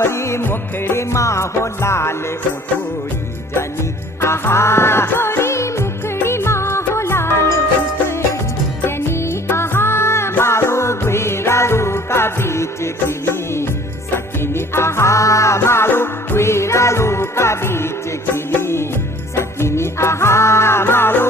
गोरी मुखड़ी माहो लाल उठोड़ी जनी आहा गोरी मुखड़ी माहो लाल उठोड़ी जनी आहा मारो गुरारू का बीच खिली सकिनी आहा मारो गुरारू का बीच खिली सकिनी आहा मारो